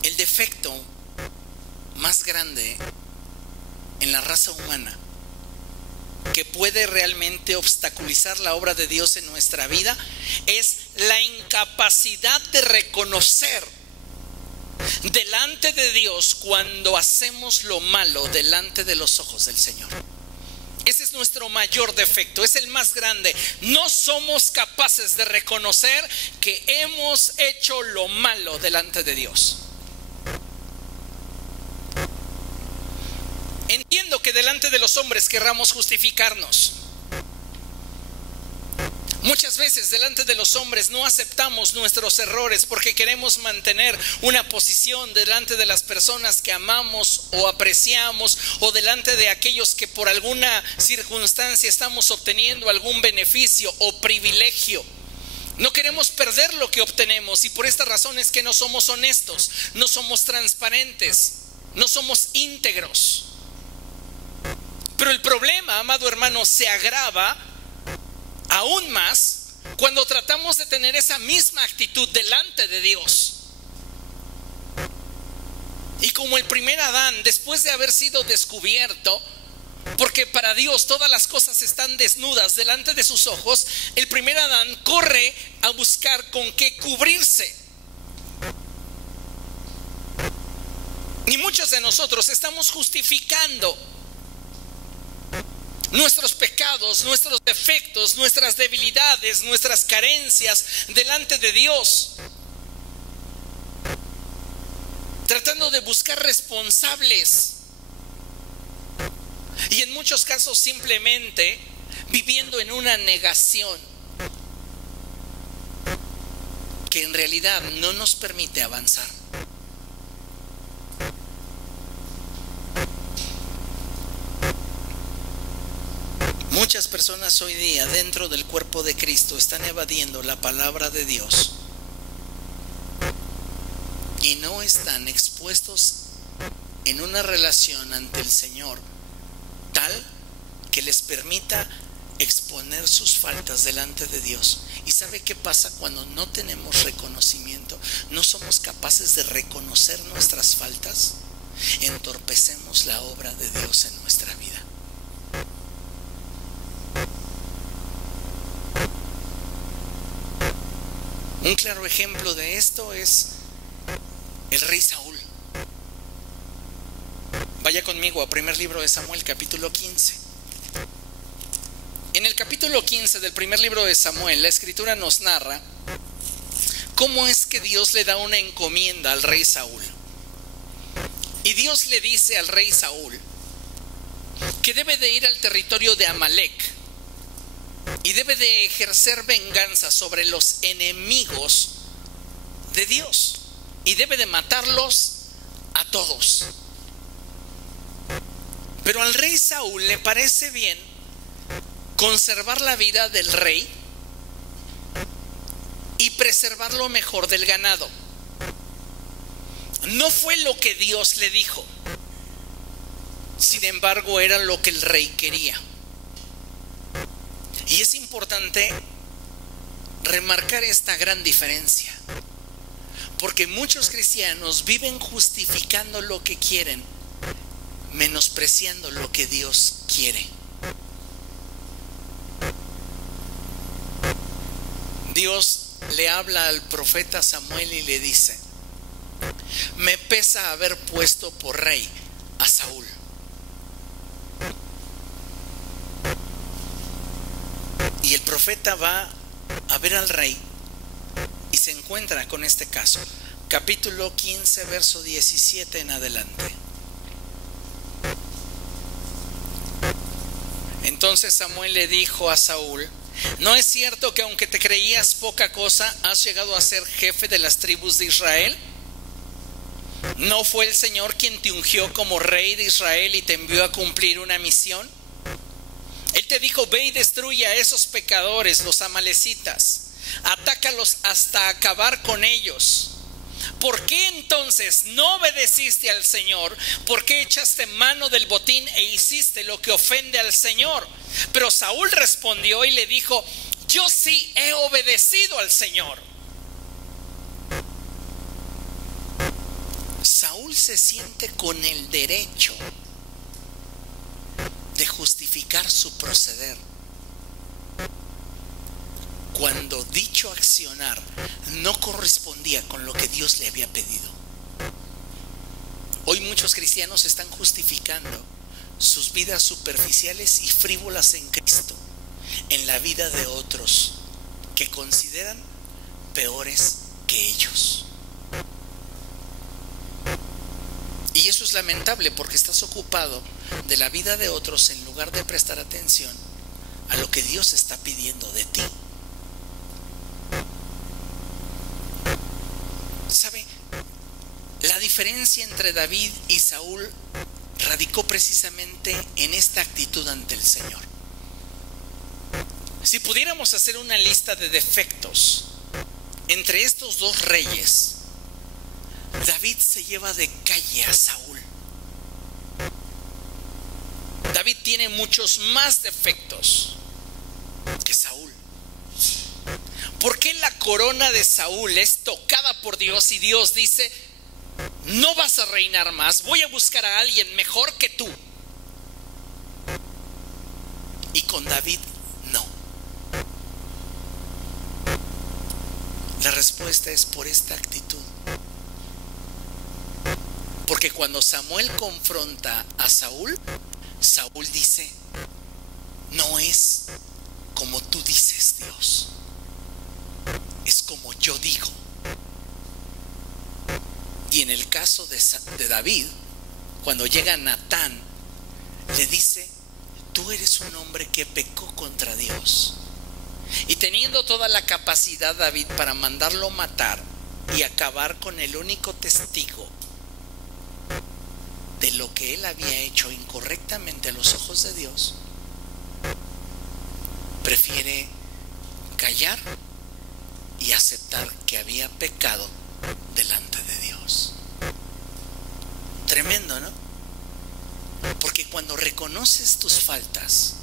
el defecto más grande en la raza humana que puede realmente obstaculizar la obra de Dios en nuestra vida es la incapacidad de reconocer delante de Dios cuando hacemos lo malo delante de los ojos del Señor. Ese es nuestro mayor defecto, es el más grande. No somos capaces de reconocer que hemos hecho lo malo delante de Dios. Entiendo que delante de los hombres querramos justificarnos. Muchas veces delante de los hombres no aceptamos nuestros errores porque queremos mantener una posición delante de las personas que amamos o apreciamos, o delante de aquellos que por alguna circunstancia estamos obteniendo algún beneficio o privilegio. No queremos perder lo que obtenemos, y por esta razón es que no somos honestos, no somos transparentes, no somos íntegros. Pero el problema, amado hermano, se agrava aún más cuando tratamos de tener esa misma actitud delante de Dios. Y como el primer Adán, después de haber sido descubierto, porque para Dios todas las cosas están desnudas delante de sus ojos, el primer Adán corre a buscar con qué cubrirse. Y muchos de nosotros estamos justificando nuestros pecados, nuestros defectos, nuestras debilidades, nuestras carencias delante de Dios, tratando de buscar responsables, y en muchos casos simplemente viviendo en una negación que en realidad no nos permite avanzar. Muchas personas hoy día dentro del cuerpo de Cristo están evadiendo la palabra de Dios y no están expuestos en una relación ante el Señor tal que les permita exponer sus faltas delante de Dios. ¿Y sabe qué pasa cuando no tenemos reconocimiento? No somos capaces de reconocer nuestras faltas. Entorpecemos la obra de Dios en nuestra vida. Un claro ejemplo de esto es el rey Saúl. Vaya conmigo a primer libro de Samuel, capítulo 15. En el capítulo 15 del primer libro de Samuel, la escritura nos narra cómo es que Dios le da una encomienda al rey Saúl. Y Dios le dice al rey Saúl que debe de ir al territorio de Amalec y debe de ejercer venganza sobre los enemigos de Dios y debe de matarlos a todos. Pero al rey Saúl le parece bien conservar la vida del rey y preservar lo mejor del ganado. No fue lo que Dios le dijo, sin embargo era lo que el rey quería. Y es importante remarcar esta gran diferencia, porque muchos cristianos viven justificando lo que quieren, menospreciando lo que Dios quiere. Dios le habla al profeta Samuel y le dice: me pesa haber puesto por rey a Saúl. Y el profeta va a ver al rey y se encuentra con este caso. Capítulo 15, verso 17 en adelante. Entonces Samuel le dijo a Saúl: ¿no es cierto que aunque te creías poca cosa, has llegado a ser jefe de las tribus de Israel? ¿No fue el Señor quien te ungió como rey de Israel y te envió a cumplir una misión? Él te dijo: ve y destruye a esos pecadores, los amalecitas, atácalos hasta acabar con ellos. ¿Por qué entonces no obedeciste al Señor? ¿Por qué echaste mano del botín e hiciste lo que ofende al Señor? Pero Saúl respondió y le dijo: yo sí he obedecido al Señor. Saúl se siente con el derecho de justificar su proceder cuando dicho accionar no correspondía con lo que Dios le había pedido. Hoy muchos cristianos están justificando sus vidas superficiales y frívolas en Cristo en la vida de otros que consideran peores que ellos. Y eso es lamentable, porque estás ocupado de la vida de otros en lugar de prestar atención a lo que Dios está pidiendo de ti. ¿Sabe? La diferencia entre David y Saúl radicó precisamente en esta actitud ante el Señor. Si pudiéramos hacer una lista de defectos entre estos dos reyes, David se lleva de calle a Saúl. David tiene muchos más defectos que Saúl. ¿Por qué la corona de Saúl es tocada por Dios y Dios dice: no vas a reinar más, voy a buscar a alguien mejor que tú. Y con David no. La respuesta es por esta actitud. Porque cuando Samuel confronta a Saúl, Saúl dice: no es como tú dices, Dios, es como yo digo. Y en el caso de David, cuando llega Natán, le dice: tú eres un hombre que pecó contra Dios. Y teniendo toda la capacidad David para mandarlo matar y acabar con el único testigo de lo que él había hecho incorrectamente a los ojos de Dios, prefiere callar y aceptar que había pecado delante de Dios. Tremendo, ¿no? Porque cuando reconoces tus faltas,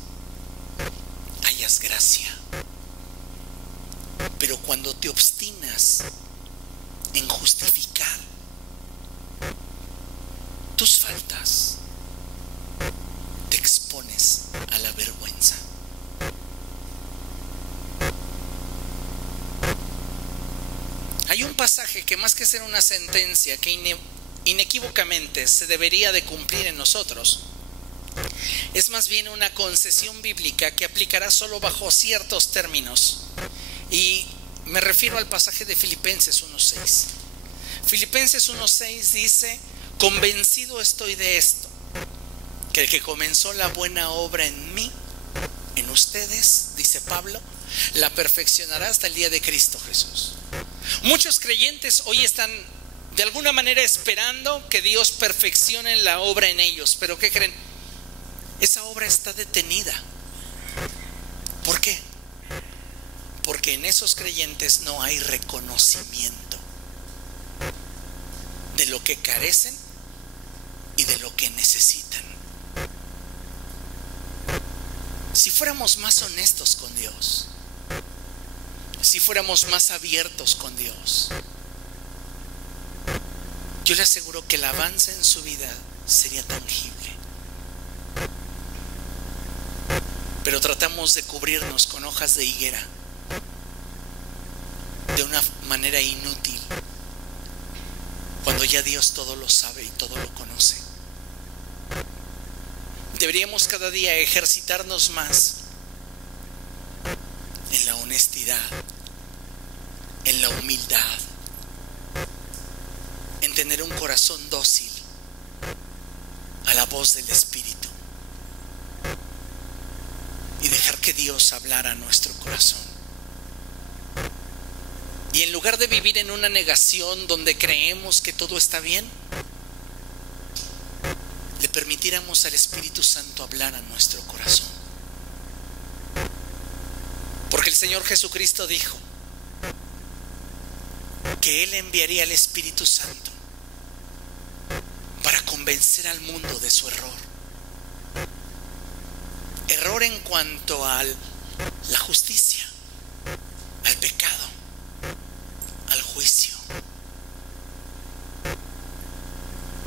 hallas gracia. Pero cuando te obstinas en justificar tus faltas, te expones a la vergüenza. Hay un pasaje que, más que ser una sentencia que inequívocamente se debería de cumplir en nosotros, es más bien una concesión bíblica que aplicará solo bajo ciertos términos. Y me refiero al pasaje de Filipenses 1:6. Filipenses 1:6 dice: convencido estoy de esto, que el que comenzó la buena obra en mí, en ustedes, dice Pablo, la perfeccionará hasta el día de Cristo Jesús. Muchos creyentes hoy están de alguna manera esperando que Dios perfeccione la obra en ellos, pero ¿qué creen? Esa obra está detenida. ¿Por qué? Porque en esos creyentes no hay reconocimiento de lo que carecen y de lo que necesitan. Si fuéramos más honestos con Dios, si fuéramos más abiertos con Dios, yo le aseguro que el avance en su vida sería tangible. Pero tratamos de cubrirnos con hojas de higuera de una manera inútil, cuando ya Dios todo lo sabe y todo lo conoce. Deberíamos cada día ejercitarnos más en la honestidad, en la humildad, en tener un corazón dócil a la voz del Espíritu y dejar que Dios hablara a nuestro corazón. Y en lugar de vivir en una negación donde creemos que todo está bien, le permitiéramos al Espíritu Santo hablar a nuestro corazón. Porque el Señor Jesucristo dijo que Él enviaría al Espíritu Santo para convencer al mundo de su error. Error en cuanto a la justicia, al pecado, al juicio.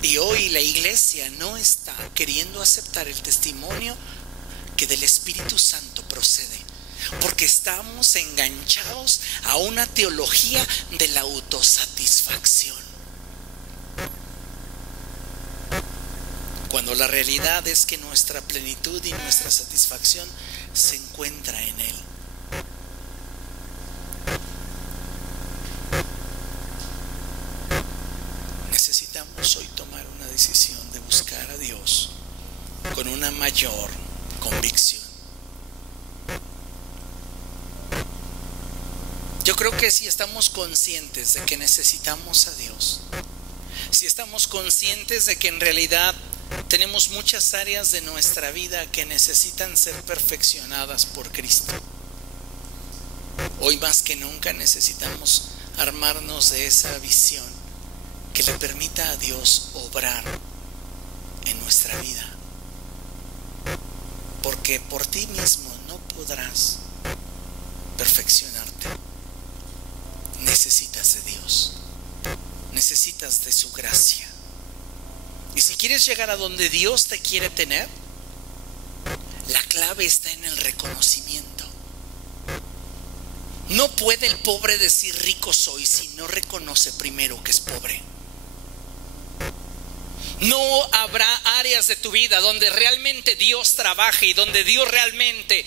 Y hoy la iglesia no está queriendo aceptar el testimonio que del Espíritu Santo procede, porque estamos enganchados a una teología de la autosatisfacción, cuando la realidad es que nuestra plenitud y nuestra satisfacción se encuentra en Él. Necesitamos hoy tomar una decisión de buscar a Dios con una mayor convicción. Yo creo que si estamos conscientes de que necesitamos a Dios, si estamos conscientes de que en realidad tenemos muchas áreas de nuestra vida que necesitan ser perfeccionadas por Cristo, hoy más que nunca necesitamos armarnos de esa visión que le permita a Dios obrar en nuestra vida. Porque por ti mismo no podrás perfeccionarte. Necesitas de Dios. necesitas de su gracia. Y si quieres llegar a donde Dios te quiere tener, la clave está en el reconocimiento. No puede el pobre decir rico soy si no reconoce primero que es pobre. No habrá áreas de tu vida donde realmente Dios trabaje y donde Dios realmente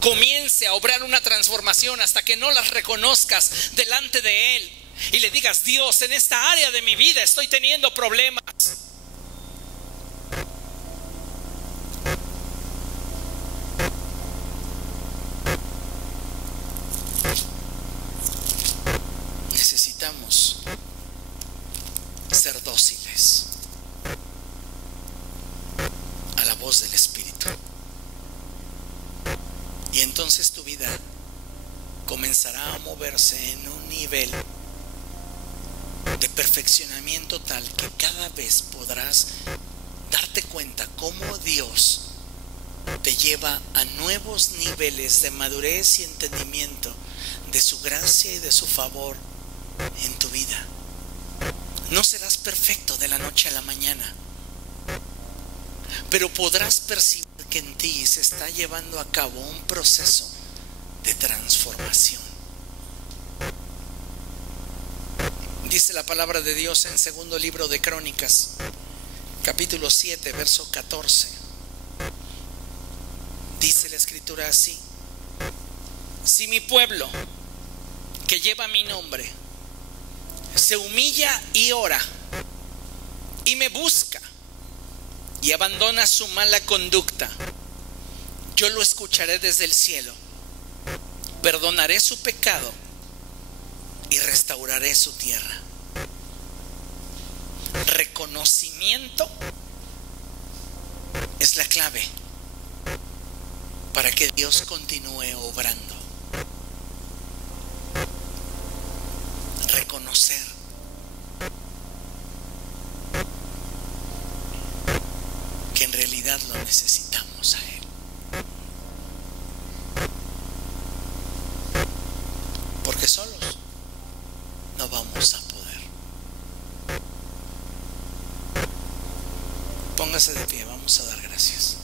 comience a obrar una transformación hasta que no las reconozcas delante de Él y le digas: Dios, en esta área de mi vida estoy teniendo problemas. Necesitamos ser dóciles a la voz del Espíritu. Y entonces tu vida comenzará a moverse en un nivel de perfeccionamiento tal que cada vez podrás darte cuenta cómo Dios te lleva a nuevos niveles de madurez y entendimiento de su gracia y de su favor en tu vida. No serás perfecto de la noche a la mañana, pero podrás percibir que en ti se está llevando a cabo un proceso de transformación. Dice la palabra de Dios en segundo libro de Crónicas, capítulo 7, verso 14. Dice la escritura así: si mi pueblo, que lleva mi nombre, se humilla y ora y me busca y abandona su mala conducta, yo lo escucharé desde el cielo, perdonaré su pecado y restauraré su tierra. Reconocimiento es la clave para que Dios continúe obrando. Reconocer. Que en realidad lo necesitamos a Él. Porque solos no vamos a poder. Póngase de pie, vamos a dar gracias.